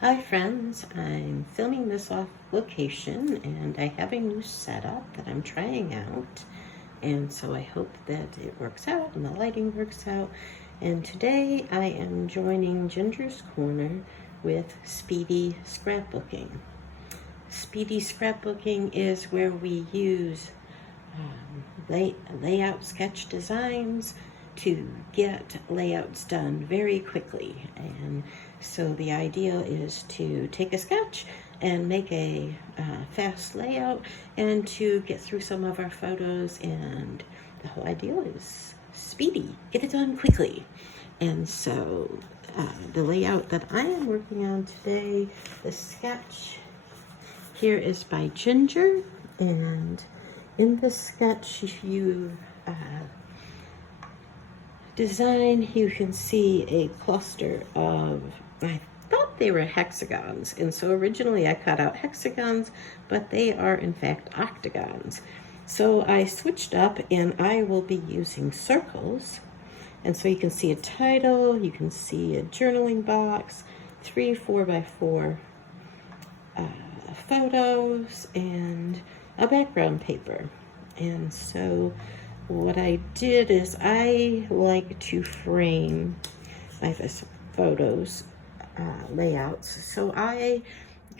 Hi friends, I'm filming this off location and I have a new setup that I'm trying out, and so I hope that it works out and the lighting works out. And today I am joining Ginger's Corner with Speedy Scrapbooking. Speedy Scrapbooking is where we use layout sketch designs to get layouts done very quickly. And so the idea is to take a sketch and make a fast layout and to get through some of our photos, and the whole idea is speedy, get it done quickly. And so the layout that I am working on today, the sketch here is by Ginger, and in the sketch you design, you can see a cluster of, I thought they were hexagons, and so originally I cut out hexagons, but they are in fact octagons. So I switched up and I will be using circles. And so you can see a title, you can see a journaling box, 3 4x4 photos, and a background paper. And so what I did is I like to frame my photos layouts. So I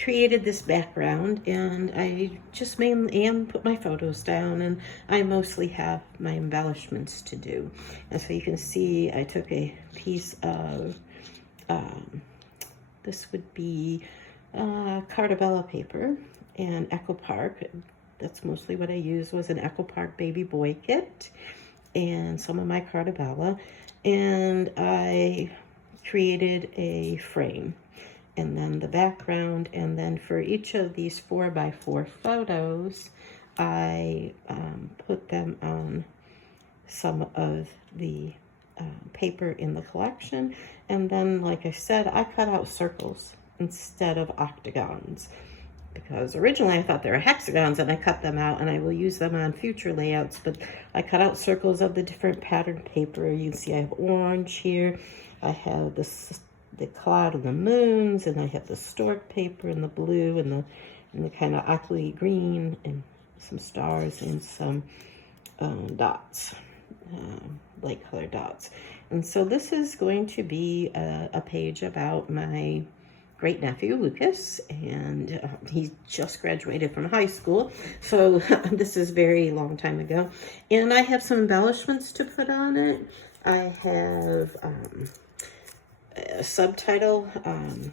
created this background and I just mainly put my photos down, and I mostly have my embellishments to do. And so you can see I took a piece of this would be Cartabella paper and Echo Park. That's mostly what I used, was an Echo Park baby boy kit and some of my Cartabella. And I created a frame and then the background. And then for each of these 4x4 photos, I put them on some of the paper in the collection. And then, like I said, I cut out circles instead of octagons, because originally I thought they were hexagons, and I cut them out and I will use them on future layouts. But I cut out circles of the different pattern paper. You can see I have orange here, I have the cloud and the moons, and I have the stork paper and the blue and the kind of aqua green and some stars and some dots, light color dots. And so this is going to be a page about my great nephew Lucas, and he just graduated from high school, so this is very long time ago. And I have some embellishments to put on it. I have a subtitle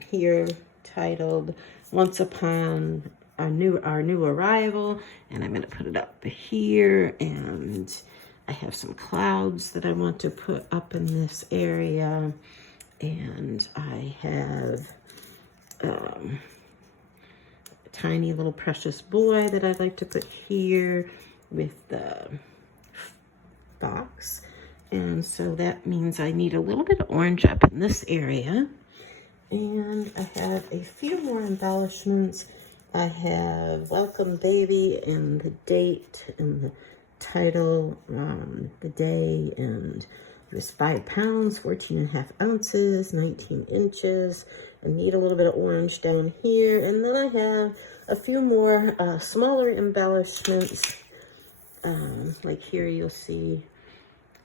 here titled "Once Upon our new arrival," and I'm going to put it up here. And I have some clouds that I want to put up in this area, and I have a tiny little precious boy that I'd like to put here with the box. And so that means I need a little bit of orange up in this area. And I have a few more embellishments. I have welcome baby and the date and the title, the day, and it was 5 pounds, 14.5 ounces, 19 inches. I need a little bit of orange down here. And then I have a few more smaller embellishments. Like here you'll see,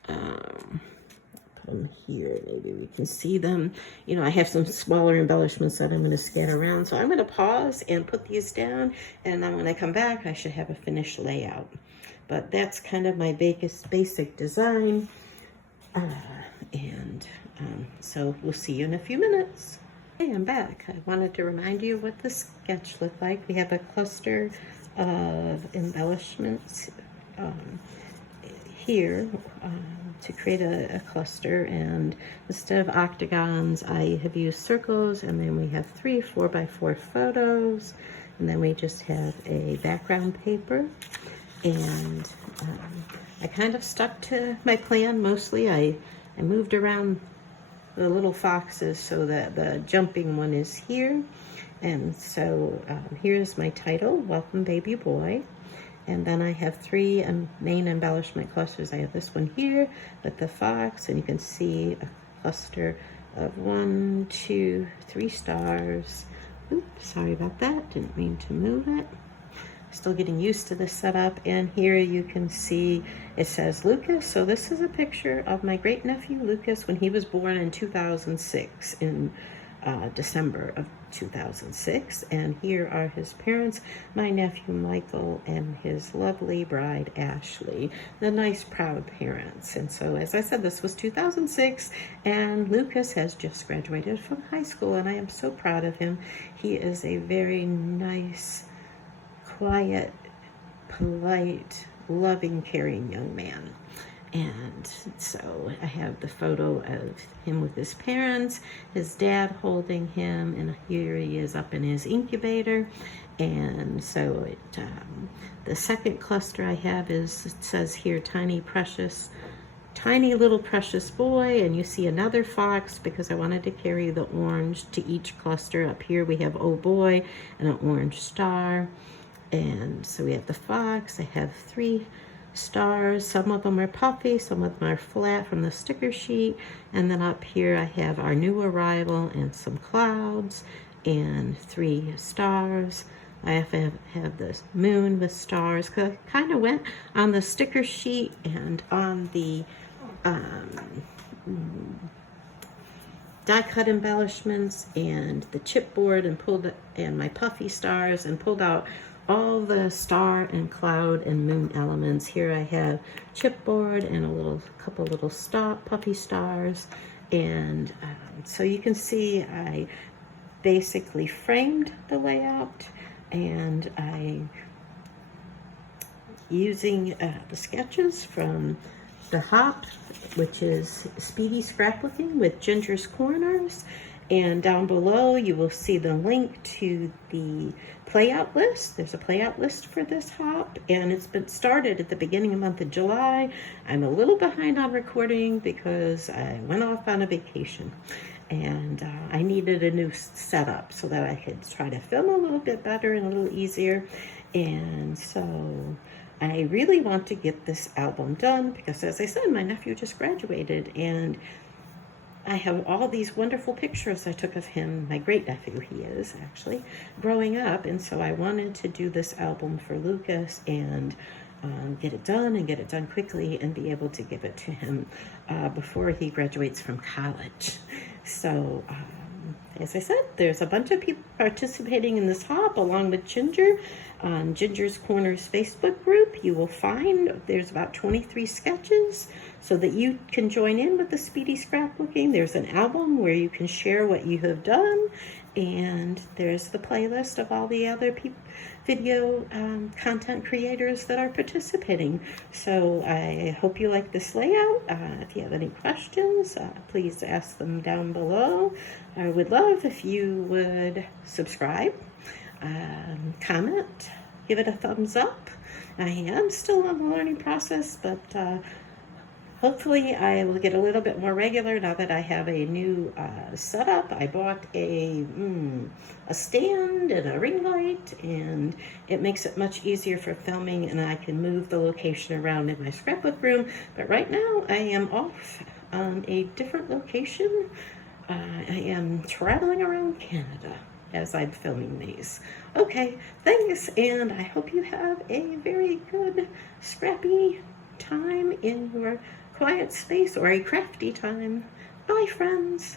put them here, maybe we can see them. You know, I have some smaller embellishments that I'm going to scatter around. So I'm going to pause and put these down, and then when I come back, I should have a finished layout. But that's kind of my basic design. So we'll see you in a few minutes. Hey, I'm back. I wanted to remind you what the sketch looked like. We have a cluster of embellishments here to create a cluster, and instead of octagons I have used circles, and then we have 3 4x4 photos, and then we just have a background paper. And I kind of stuck to my plan mostly. I moved around the little foxes so that the jumping one is here. And so here's my title, Welcome Baby Boy. And then I have 3 main embellishment clusters. I have this one here with the fox, and you can see a cluster of 1, 2, 3 stars. Oops, sorry about that. Didn't mean to move it. Still getting used to this setup. And here you can see it says Lucas. So this is a picture of my great nephew Lucas when he was born in 2006, in December of 2006. And here are his parents, my nephew Michael and his lovely bride Ashley, the nice proud parents. And so, as I said, this was 2006, and Lucas has just graduated from high school, and I am so proud of him. He is a very nice, quiet, polite, loving, caring young man. And so I have the photo of him with his parents, his dad holding him, and here he is up in his incubator. And so the second cluster I have is, it says here, tiny little precious boy, and you see another fox because I wanted to carry the orange to each cluster. Up here we have oh boy and an orange star. And so we have the fox. I have 3 stars. Some of them are puffy, some of them are flat from the sticker sheet. And then up here I have our new arrival and some clouds and 3 stars. I have this moon with stars. I kind of went on the sticker sheet and on the die cut embellishments and the chipboard and my puffy stars and pulled out all the star and cloud and moon elements. Here I have chipboard and a couple little puffy stars. And so you can see I basically framed the layout, and using the sketches from the Hop, which is Speedy Scrapbooking with Ginger's Corners. And down below you will see the link to the playout list. There's a playout list for this Hop, and it's been started at the beginning of the month of July. I'm a little behind on recording because I went off on a vacation, and I needed a new setup so that I could try to film a little bit better and a little easier. And so I really want to get this album done because, as I said, my nephew just graduated, and I have all these wonderful pictures I took of him, my great nephew he is actually, growing up. And so I wanted to do this album for Lucas and get it done and get it done quickly and be able to give it to him before he graduates from college. So as I said, there's a bunch of people participating in this Hop along with Ginger. On Ginger's Corners Facebook group, you will find there's about 23 sketches so that you can join in with the Speedy Scrapbooking. There's an album where you can share what you have done, and there's the playlist of all the other video content creators that are participating. So I hope you like this layout. If you have any questions, please ask them down below. I would love if you would subscribe, comment, give it a thumbs up. I am still in the learning process, but hopefully I will get a little bit more regular now that I have a new setup. I bought a stand and a ring light, and it makes it much easier for filming, and I can move the location around in my scrapbook room. But right now I am off on a different location. I am traveling around Canada as I'm filming these. Okay, thanks, and I hope you have a very good scrappy time in your quiet space, or a crafty time. Bye, friends.